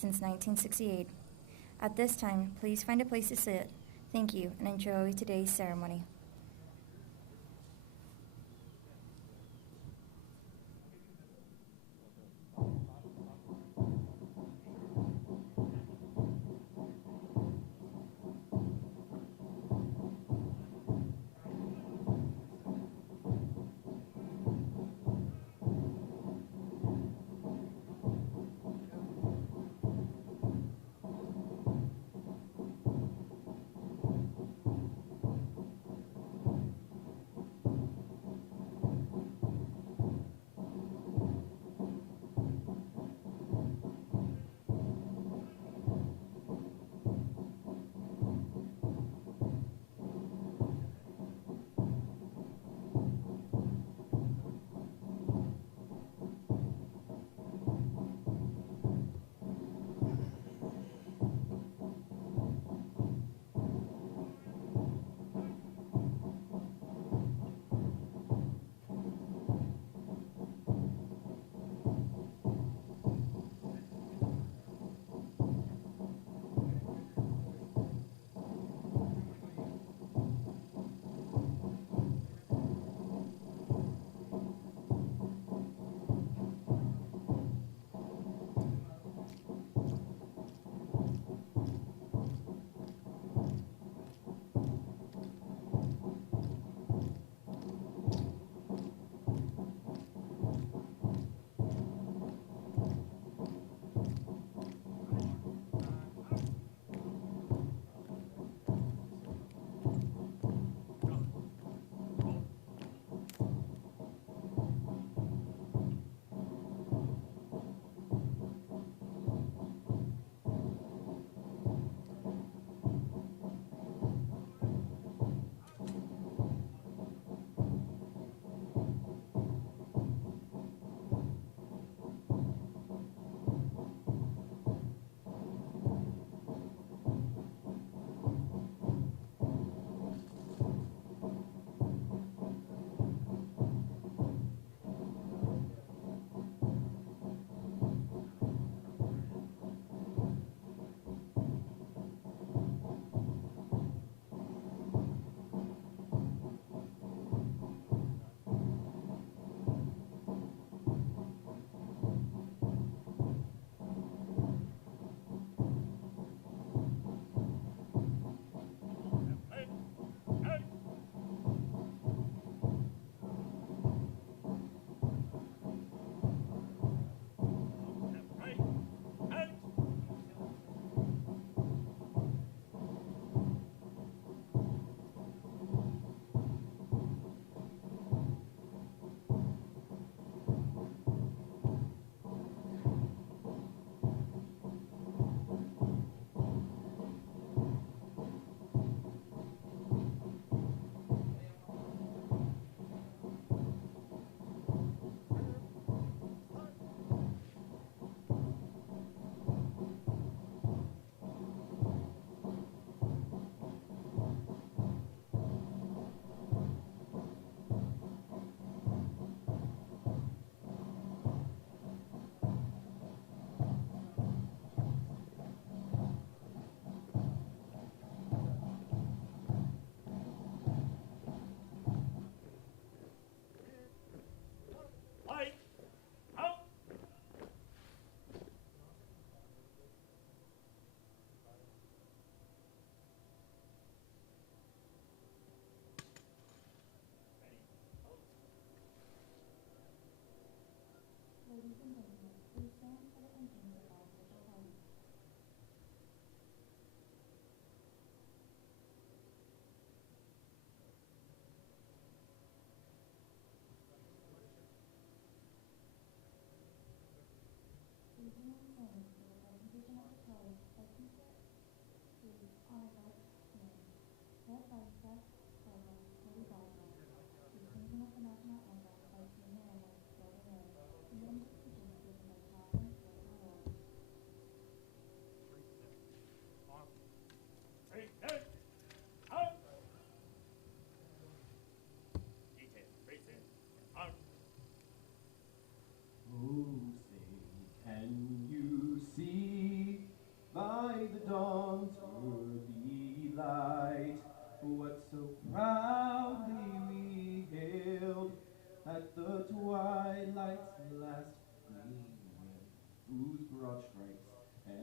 since 1968. At this time, please find a place to sit. Thank you and enjoy today's ceremony.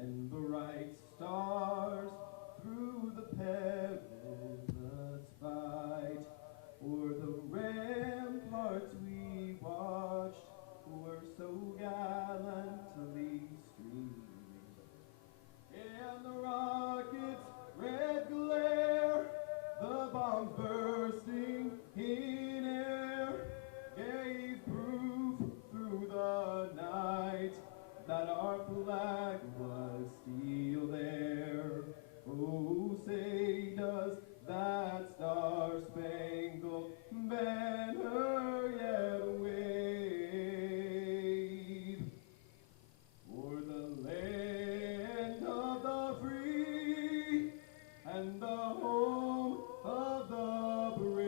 and bright stars through the perilous fight. O'er the ramparts we watched were so gallantly streaming, and the rockets' red glare, the bombs bursting in air, gave proof through the night that our flag was still there. Oh, say does that star-spangled banner yet wave o'er the land of the free and the home of the brave?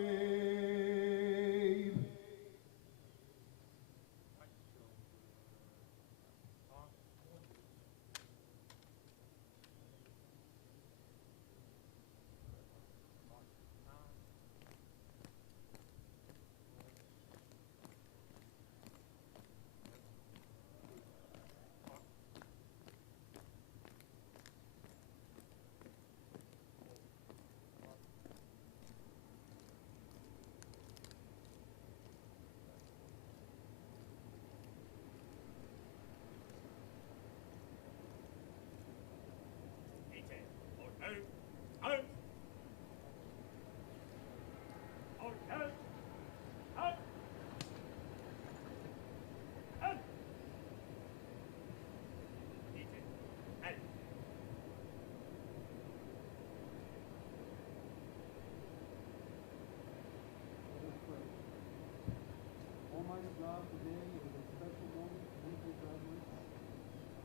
Almighty God, today is a special moment for BMT graduates,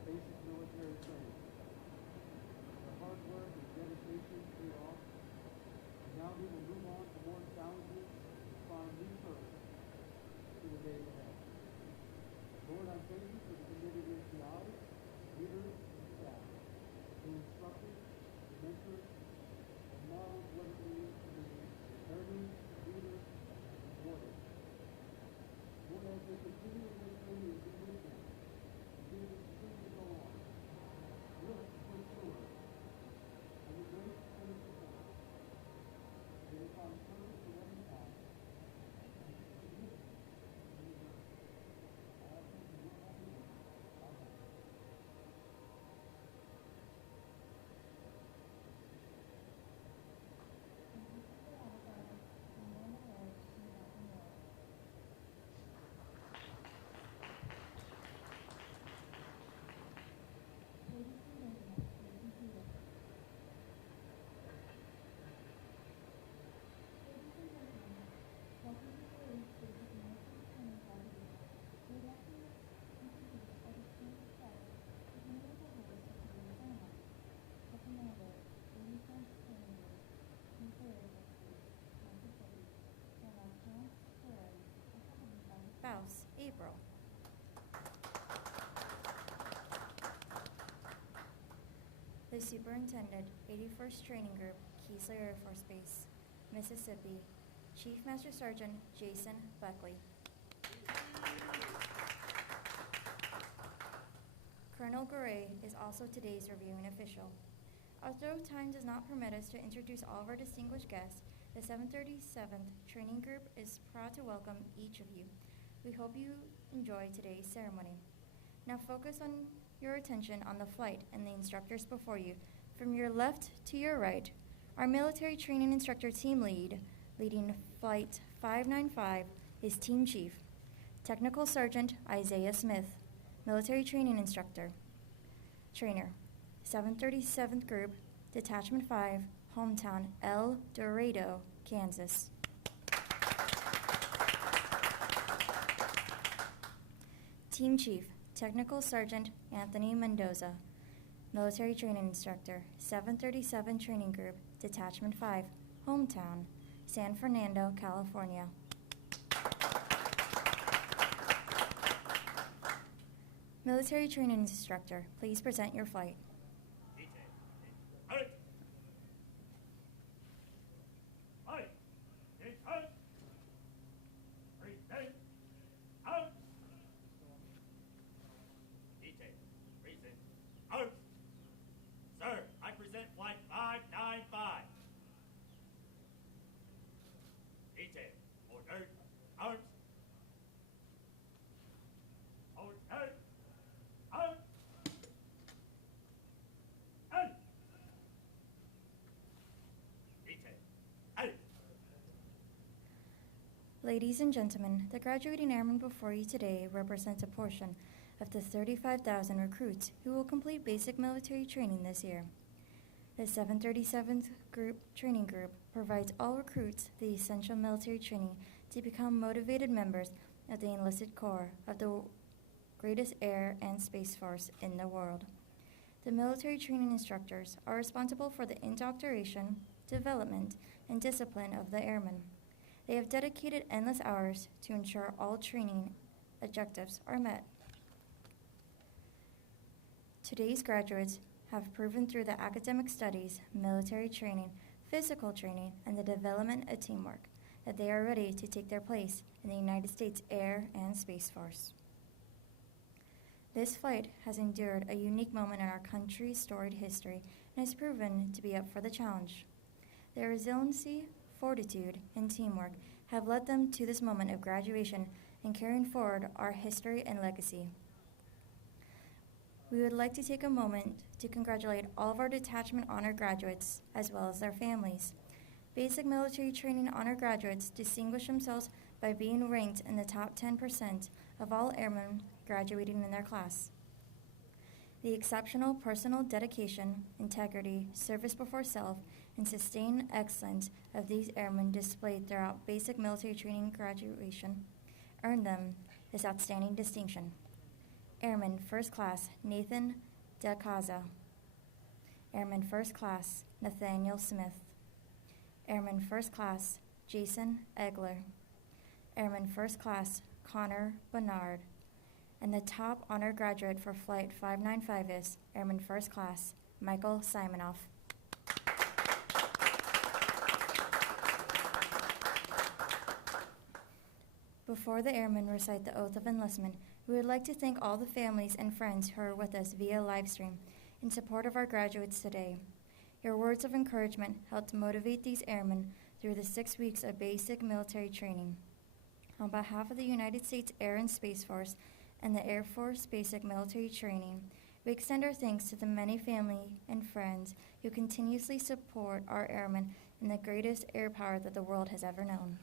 basic military training. Their hard work and dedication paid off, and now we will move on to more challenges and find new courage for the days ahead. Lord, I thank you for the committed NCIs, leaders, and staff, the instructors, the mentors, and models what it means to be learners, leaders, and warriors. Lord, as they continue in their training and be with them, and they will continue to go on, look for sure, and the grace and the support. They will find service in every task, and significance in the work. I ask you to look at me. Amen. Spouse, April. The Superintendent, 81st Training Group, Keesler Air Force Base, Mississippi, Chief Master Sergeant Jason Buckley. Colonel Gray is also today's reviewing official. Although time does not permit us to introduce all of our distinguished guests, the 737th Training Group is proud to welcome each of you. We hope you enjoy today's ceremony. Now focus on your attention on the flight and the instructors before you. From your left to your right, our military training instructor team leading Flight 595 is Team Chief, Technical Sergeant Isaiah Smith, Military Training Instructor, Trainer, 737th Group, Detachment 5, Hometown, El Dorado, Kansas. Team Chief, Technical Sergeant Anthony Mendoza, Military Training Instructor, 737 Training Group, Detachment 5, Hometown, San Fernando, California. Military Training Instructor, please present your flight. Ladies and gentlemen, the graduating airmen before you today represent a portion of the 35,000 recruits who will complete basic military training this year. The 737th Training Group provides all recruits the essential military training to become motivated members of the enlisted corps of the greatest air and space force in the world. The military training instructors are responsible for the indoctrination, development, and discipline of the airmen. They have dedicated endless hours to ensure all training objectives are met. Today's graduates have proven through the academic studies, military training, physical training, and the development of teamwork that they are ready to take their place in the United States Air and Space Force. This flight has endured a unique moment in our country's storied history and has proven to be up for the challenge. Their resiliency, fortitude, and teamwork have led them to this moment of graduation and carrying forward our history and legacy. We would like to take a moment to congratulate all of our detachment honor graduates as well as their families. Basic military training honor graduates distinguish themselves by being ranked in the top 10% of all airmen graduating in their class. The exceptional personal dedication, integrity, service before self, and sustained excellence of these airmen displayed throughout basic military training graduation earned them this outstanding distinction. Airman First Class Nathan DeCaza. Airman First Class Nathaniel Smith. Airman First Class Jason Egler. Airman First Class Connor Bernard. And the top honor graduate for Flight 595 is Airman First Class Michael Simonoff. Before the airmen recite the oath of enlistment, we would like to thank all the families and friends who are with us via live stream in support of our graduates today. Your words of encouragement helped motivate these airmen through the 6 weeks of basic military training. On behalf of the United States Air and Space Force and the Air Force Basic Military Training, we extend our thanks to the many family and friends who continuously support our airmen in the greatest air power that the world has ever known.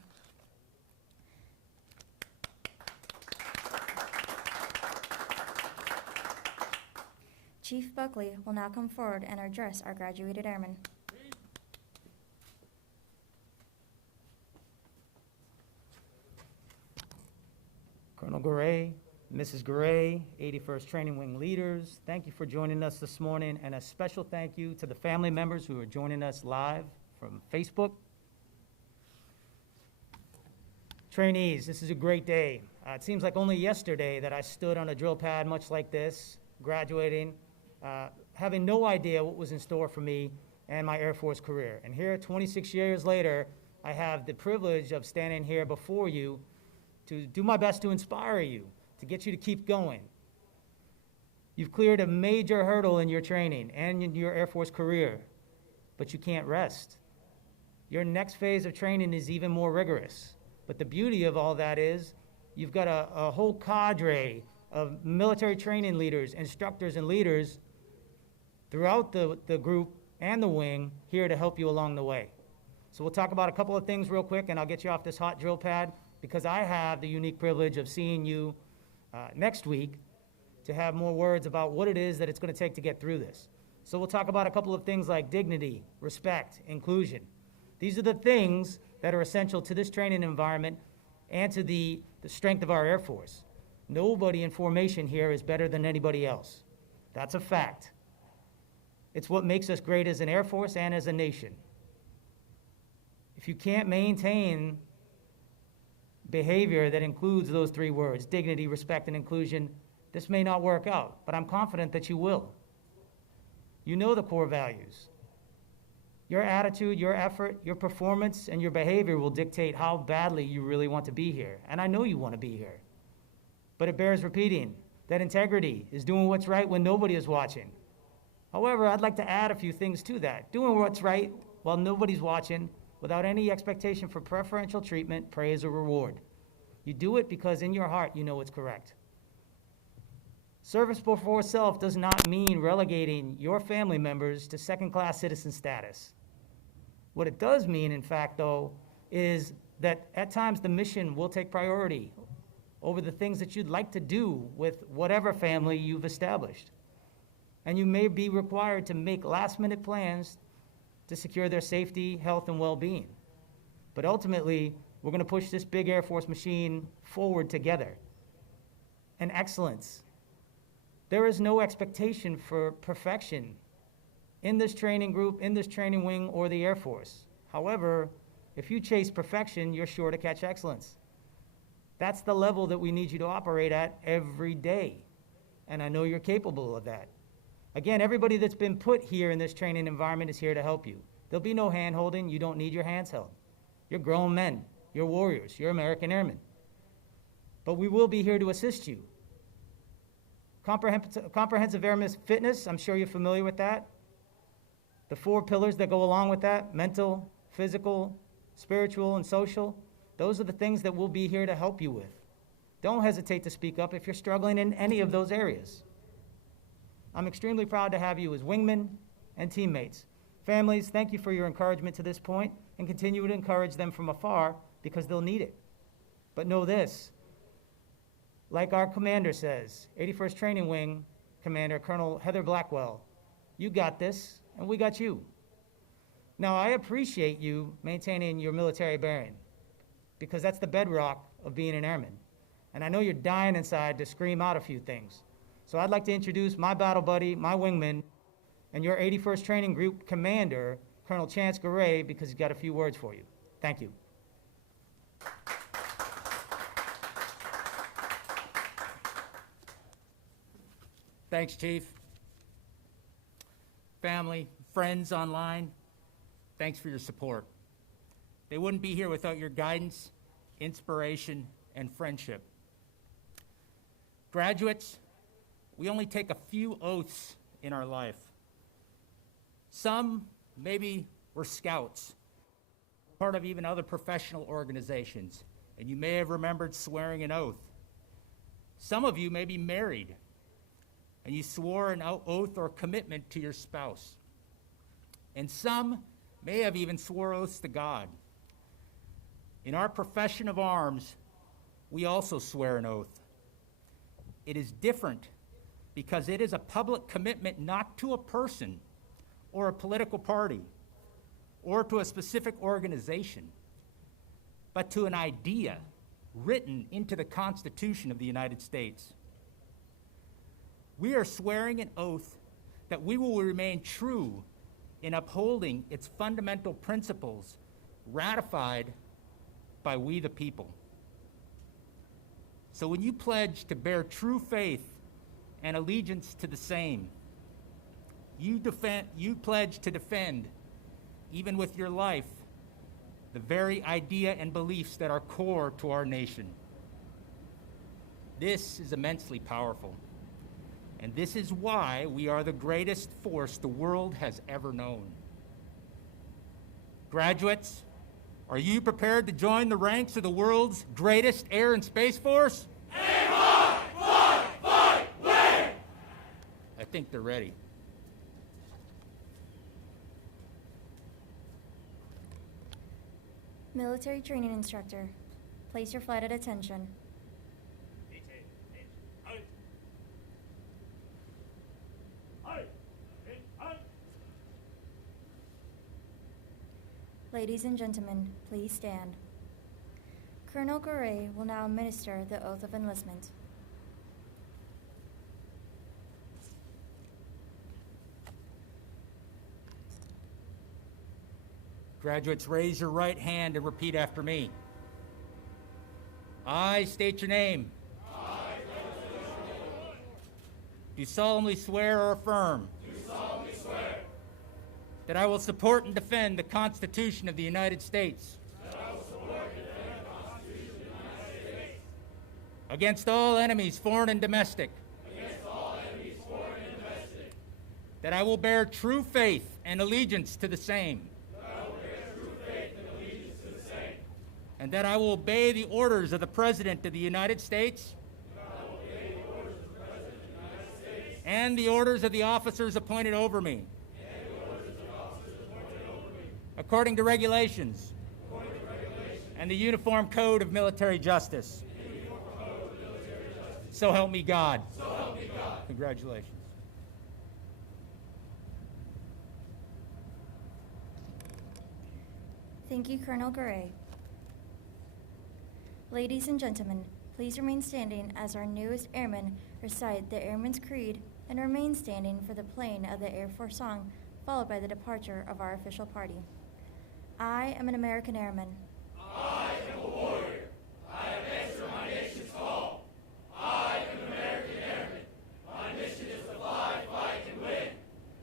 Chief Buckley will now come forward and address our graduated airmen. Colonel Garay, Mrs. Garay, 81st Training Wing leaders, thank you for joining us this morning, and a special thank you to the family members who are joining us live from Facebook. Trainees, this is a great day. It seems like only yesterday that I stood on a drill pad much like this, graduating, having no idea what was in store for me and my Air Force career. And here, 26 years later, I have the privilege of standing here before you to do my best to inspire you, to get you to keep going. You've cleared a major hurdle in your training and in your Air Force career, but you can't rest. Your next phase of training is even more rigorous. But the beauty of all that is you've got a whole cadre of military training leaders, instructors, and leaders throughout the group and the wing here to help you along the way. So we'll talk about a couple of things real quick, and I'll get you off this hot drill pad because I have the unique privilege of seeing you next week to have more words about what it is that it's going to take to get through this. So we'll talk about a couple of things like dignity, respect, inclusion. These are the things that are essential to this training environment and to the strength of our Air Force. Nobody in formation here is better than anybody else. That's a fact. It's what makes us great as an Air Force and as a nation. If you can't maintain behavior that includes those three words, dignity, respect, and inclusion, this may not work out, but I'm confident that you will. You know the core values. Your attitude, your effort, your performance, and your behavior will dictate how badly you really want to be here. And I know you want to be here. But it bears repeating that integrity is doing what's right when nobody is watching. However, I'd like to add a few things to that. Doing what's right while nobody's watching without any expectation for preferential treatment, praise, or reward. You do it because in your heart you know it's correct. Service before self does not mean relegating your family members to second-class citizen status. What it does mean, in fact, though, is that at times the mission will take priority over the things that you'd like to do with whatever family you've established. And you may be required to make last-minute plans to secure their safety, health, and well-being. But ultimately, we're going to push this big Air Force machine forward together. And excellence. There is no expectation for perfection in this training group, in this training wing, or the Air Force. However, if you chase perfection, you're sure to catch excellence. That's the level that we need you to operate at every day. And I know you're capable of that. Again, everybody that's been put here in this training environment is here to help you. There'll be no hand-holding. You don't need your hands held. You're grown men. You're warriors. You're American airmen. But we will be here to assist you. Comprehensive airman fitness, I'm sure you're familiar with that. The 4 pillars that go along with that, mental, physical, spiritual, and social, those are the things that we'll be here to help you with. Don't hesitate to speak up if you're struggling in any of those areas. I'm extremely proud to have you as wingmen and teammates. Families, thank you for your encouragement to this point, and continue to encourage them from afar because they'll need it. But know this, like our commander says, 81st Training Wing Commander Colonel Heather Blackwell, you got this, and we got you. Now, I appreciate you maintaining your military bearing because that's the bedrock of being an airman. And I know you're dying inside to scream out a few things. So I'd like to introduce my battle buddy, my wingman, and your 81st Training Group Commander, Colonel Chance Garay, because he's got a few words for you. Thank you. Thanks, Chief. Family, friends online, thanks for your support. They wouldn't be here without your guidance, inspiration, and friendship. Graduates, we only take a few oaths in our life. Some maybe were scouts, part of even other professional organizations, and you may have remembered swearing an oath. Some of you may be married, and you swore an oath or commitment to your spouse. And some may have even swore oaths to God. In our profession of arms, we also swear an oath. It is different because it is a public commitment not to a person or a political party or to a specific organization, but to an idea written into the Constitution of the United States. We are swearing an oath that we will remain true in upholding its fundamental principles ratified by we the people. So when you pledge to bear true faith and allegiance to the same, you pledge to defend, even with your life, the very idea and beliefs that are core to our nation. This is immensely powerful. And this is why we are the greatest force the world has ever known. Graduates, are you prepared to join the ranks of the world's greatest air and space force? Aim high, fly, fight, win! I think they're ready. Military training instructor, place your flight at attention. Ladies and gentlemen, please stand. Colonel Garay will now administer the oath of enlistment. Graduates, raise your right hand and repeat after me. I state your name. Do solemnly swear or affirm that I will support and defend the Constitution of the United States against all enemies, foreign and domestic. That I will bear true faith and allegiance to the same. And that I will obey the orders of the President of the United States and the orders of the officers appointed over me. According to regulations and the Uniform Code of Military Justice. So help me God. So help me God. Congratulations. Thank you, Colonel Garay. Ladies and gentlemen, please remain standing as our newest airmen recite the Airman's Creed and remain standing for the playing of the Air Force song, followed by the departure of our official party. I am an American Airman. I am a warrior. I have answered my nation's call. I am an American airman. My mission is to fly, fight, and win.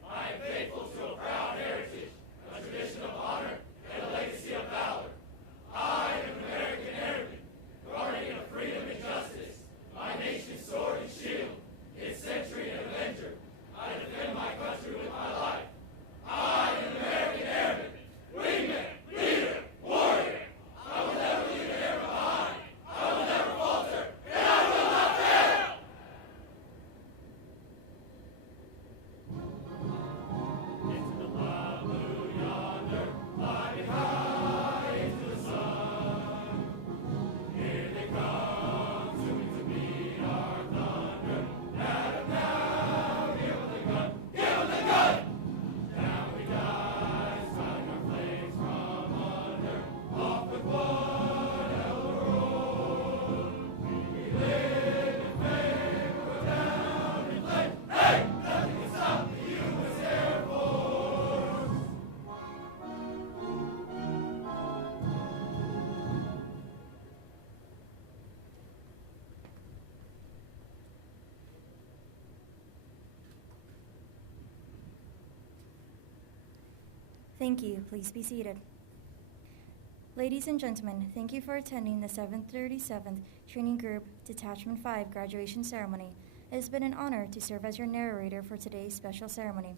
I am faithful to a proud heritage, a tradition of honor, and a legacy of valor. I am an American airman, guardian of freedom and justice, my nation's sword and shield, its sentry and avenger. I defend my country with my life. I am an American airman, wingman, leader, warrior. I will never leave an air behind. I will never falter, and I will not fail. Into the wild blue yonder, flying high into the sun. Here they come, soon to meet our thunder. Let 'em now, give 'em the gun, give 'em the gun. Down we dive, smelling our flames from under. Off with one hell of a roll. We live in fame, we're down in flame. Hey, nothing can stop the U.S. Air Force. Thank you. Please be seated. Ladies and gentlemen, thank you for attending the 737th Training Group Detachment 5 graduation ceremony. It has been an honor to serve as your narrator for today's special ceremony.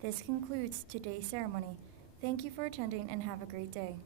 This concludes today's ceremony. Thank you for attending and have a great day.